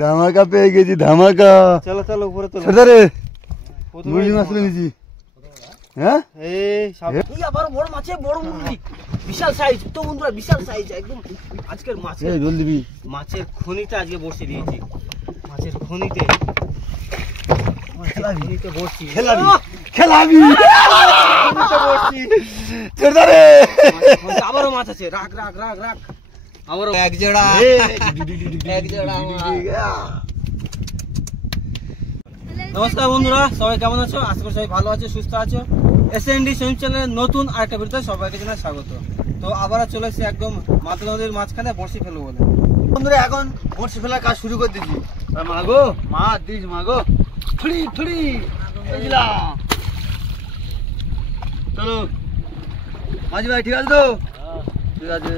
ধামাকা পেয়ে গেছি, ধামাকা। চলো চলো উপরে তোলো। মুরগি মাছ নিয়েছি। হ্যাঁ আবার বড় মাছে, বড় মুরগি, বিশাল সাইজ তো বন্ধুরা, বিশাল সাইজ একদম। আজকের মাছের জল দিবি, মাছের খনিতে আজকে বসে দিয়েছি। মাছের খনিতে বসছি, খেলাবি খেলাবি। আবারও মাছ আছে, রাখ রাখ রাখ রাখ। আবারও এক জোড়া, এক জোড়া। নমস্কার বন্ধুরা, সবাই কেমন আছো? আশা করি সবাই ভালো আছো, সুস্থ আছো। SND সুইম চ্যানেলের নতুন আরেকটা ভিডিওতে সবাইকে জানাই স্বাগত। তো আবার চলে এসেছি একদম মাতলা নদীর মাঝখানে বড়শি ফেলবো বলে। বন্ধুরা এখন বড়শি ফেলার কাজ শুরু করে দিচ্ছি। মাগো মাছ দিস, মাগো থুড়ি থুড়ি দিলাম। চলো মাঝি ভাই, ঠিক আছে তো? ঠিক আছে।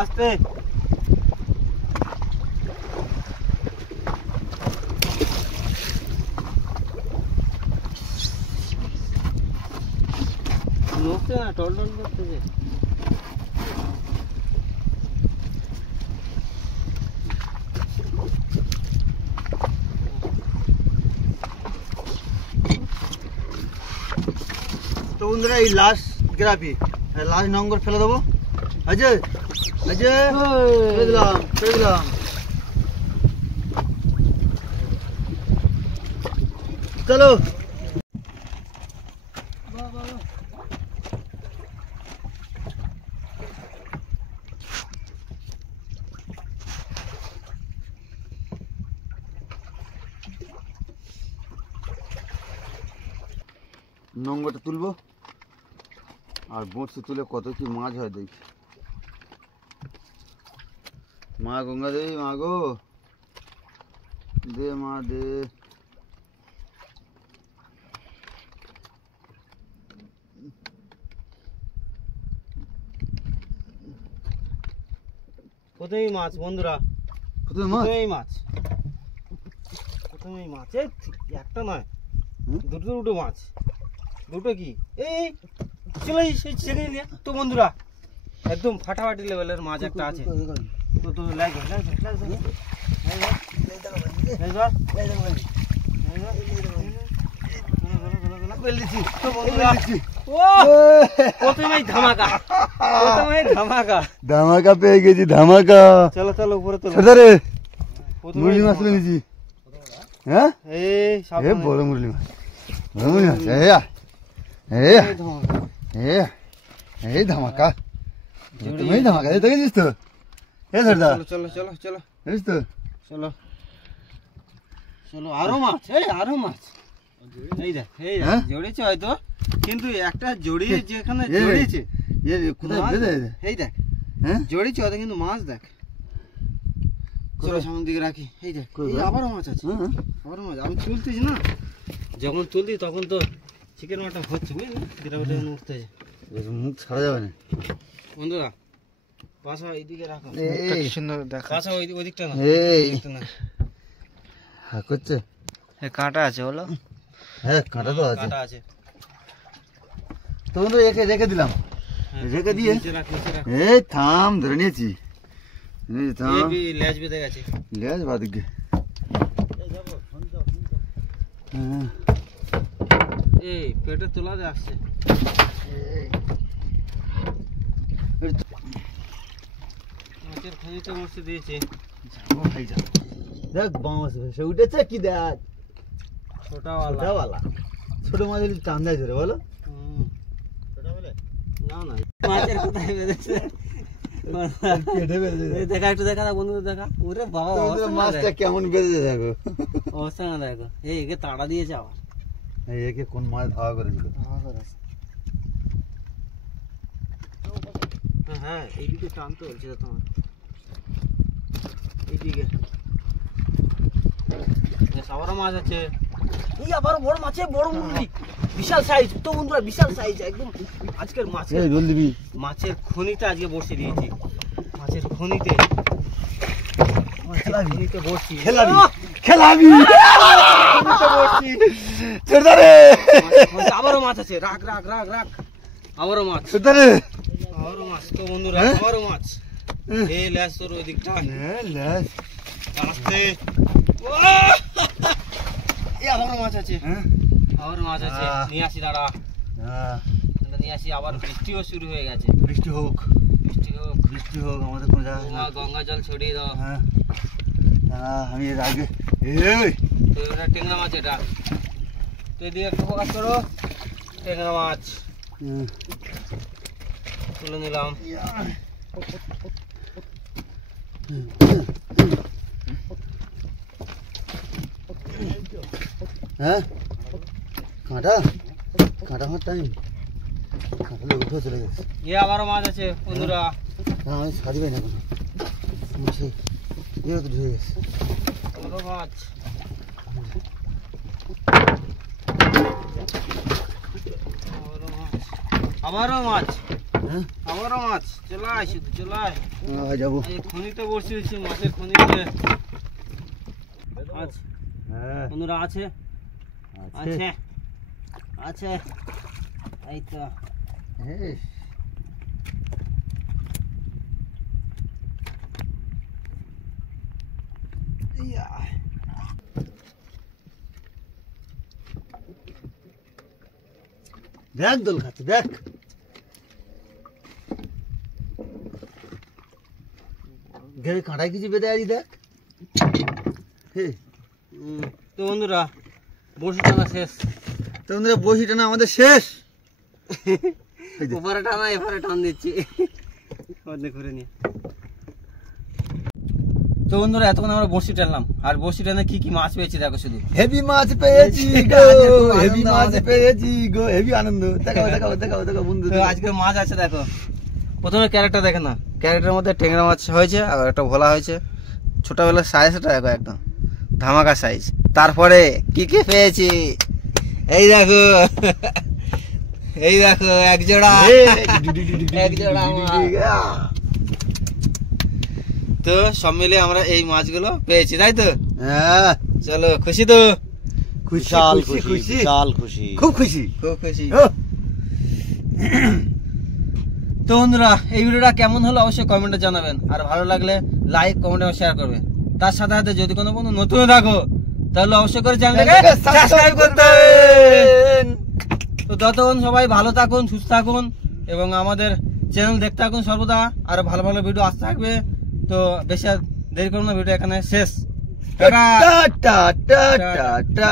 আস্তে নড়ছে না, টল টল করতেছে। তো বন্ধুরা এই লাস্ট গ্রাফি, লাস্ট নম্বর ফেলে দেবো। আছে আছে, ফেলে দিলাম ফেলে দিলাম। চলো নম্বরটা তুলবো আর বড়শি তুলে কত কি মাছ হয় দেখি। মা গঙ্গা দেবী, মা গো দে, মা দে। প্রথমেই মাছ বন্ধুরা, প্রথমেই মাছ, প্রথমেই মাছ। একটা নয়, দুটো দুটো মাছ। দুটো কি এই চলে সেখানে নিয়ে তো বন্ধুরা, একদম ফাটাফাটি লেভেলের মাছ একটা আছে। তো তো লাগে প্রথমেই ধামাকা, প্রথমেই ধামাকা, ধামাকা পেয়ে গেছি, ধামাকা। চলো চলো উপরে তোলো। মুরগি মাছ নিয়েছি। হ্যাঁ এই বড় মুরগি মাছ, বড় মুরগি মাছ। এই ধামাকা, তুমি ধামাকা দেখেছিস তো? চলো চলো চলো চলো বুঝিস তো? চলো চলো, আরো মাছ, এই আরো মাছ। এই দেখ, এই দেখ জড়িয়েছে হয়তো, কিন্তু একটা জড়িয়ে যেখানে জড়িয়েছে কোথায় বেঁধে, এই দেখ জড়িয়েছে হয়তো, কিন্তু মাছ দেখ। চলো সামনের দিকে রাখি। এই দেখ আবারও মাছ আছে, আবারও মাছ। আমি তুলতেছি না, যখন তুলতি তখন তো চিকেন মাটন হচ্ছে, বুঝলি? যেটা বেটা উঠতেছে, মুখ ছাড়া যাবে না বন্ধুরা। পাশা এইদিকে রাখো, কি সুন্দর দেখা। পাশা ওই দিকটা না, হ্যাঁ করছে। কাঁটা আছে বলো? হ্যাঁ কাঁটা তো আছে, কাঁটা আছে। তো বন্ধু একে রেখে দিলাম, রেখে দিয়ে এই থাম ধরে নিয়েছি। লেজ বেঁধে গেছে, লেজ বাদ গে। এই পেটে তোলা আসছে। মাছের খনিতে মরছে দিয়েছে। দেখ বাঁশ ভেসে উঠেছে, কি দেখ ছোটাওয়ালা। ছোট মাছ হলে টান দেয় ধরে, বলো? না না, মাছের কোথায় বেঁধেছে? পেটে বেঁধে এই দেখা একটু দেখা বন্ধুদের দেখা। ওরে বাবা অবস্থা না মাছটা দেখো, কেমন বেঁধেছে দেখো। অবস্থা না দেখো। এই একে তাড়া দিয়েছে আবার। এই একে কোন মাছ ধাওয়া করেছিল? হ্যাঁ এইদিকে টানতে হচ্ছে তোমার, এইদিকে আবারও মাছ আছে। এই আবারও বড় মাছ, বড় মুরগি, বিশাল সাইজ তো বন্ধুরা, বিশাল সাইজ একদম। আজকের মাছের এই জল দিবি। মাছের খনিতে আজকে বসে দিয়েছি, মাছের খনিতে খনিতে বসছি। খেলাবি খেলাবি বসছি। ছেড়ে দে রে। আবারও মাছ আছে, রাখ রাখ রাখ রাখ, আবারও মাছ, ছেড়ে দে রে। আবারও মাছ তো বন্ধুরা, আবারও মাছ। এই ল্যাস তোর ওই দিকটা হ্যাঁ ল্যাস। আসতে, এই আবারও মাছ আছে, আবারও মাছ আছে। নিয়ে আসি দাঁড়া, হ্যাঁ নিয়ে আসি। আবার বৃষ্টিও শুরু হয়ে গেছে, বৃষ্টি হোক বৃষ্টি হোক, বৃষ্টি হোক, আমাদের কোনো জায়গা না। গঙ্গা জল ছড়িয়ে দাও। হ্যাঁ আমি এর আগে এই তো এটা টেংরা মাছ, এটা তো এদিকে একটু ফোকাস করো। টেংরা মাছ তুলে নিলাম। হ্যাঁ কাঁটা কাঁটা আমার টাইম কাঁটা লোক উঠেও চলে গেছে। আবারও মাছ আছে বন্ধুরা। হ্যাঁ আমি ছাড়ি পাই না কোনো ইয়ে তো ঢুকে গেছে। আবারও মাছ, আবারও মাছ, হ্যাঁ আবারও মাছ। চলাই শুধু চলাই, যাবো। এই খনিতে বসিয়েছি, মাছের খনিতে মাছ হ্যাঁ বন্ধুরা আছে, আছে আছে, এই তো হ্যাঁ দেখ দোল খাচ্ছে দেখ। ঘরে কাঁটা কিছু বেঁধে আছি দেখ। তো বন্ধুরা বসি টানা শেষ। তো বন্ধুরা বসি টানা আমাদের শেষ। ওপারে টানা এপারে টান দিচ্ছি করে নিয়ে। তো বন্ধুরা এতক্ষণ আমরা বসি টানলাম, আর বসি টানে কি কি মাছ পেয়েছি দেখো শুধু। হেভি মাছ পেয়েছি গো, হেভি মাছ পেয়েছি গো, হেভি আনন্দ। দেখাও দেখাও দেখাও দেখাও বন্ধু। তো আজকে মাছ আছে দেখো। প্রথমে ক্যারেটটা দেখে না, ক্যারেটের মধ্যে ট্যাংরা মাছ হয়েছে আর একটা ভোলা হয়েছে। ছোটবেলার সাইজটা দেখো একদম ধামাকা সাইজ। তারপরে কি কি পেয়েছি এই দেখো, এই দেখো এক জোড়া, এক জোড়া মাছ। তো সব মিলে আমরা এই মাছগুলো পেয়েছি, তাই তো? হ্যাঁ চলো খুশি তো? খুশি খুশি খুশি খুশি, খুব খুশি খুব খুশি। তো বন্ধুরা এই ভিডিওটা কেমন হলো অবশ্যই কমেন্টে জানাবেন, আর ভালো লাগলে লাইক কমেন্ট এবং শেয়ার করবেন। তার সাথে সাথে যদি কোনো বন্ধু নতুন থাকো তাহলে অবশ্যই করে চ্যানেলটাকে সাবস্ক্রাইব করতে হবে। তো ততক্ষণ সবাই ভালো থাকুন, সুস্থ থাকুন এবং আমাদের চ্যানেল দেখতে থাকুন সর্বদা। আর ভালো ভালো ভিডিও আসতে থাকবে। তো বেশি আর দেরি করুন না, ভিডিও এখানে শেষ। টাটা। Tata tata tata.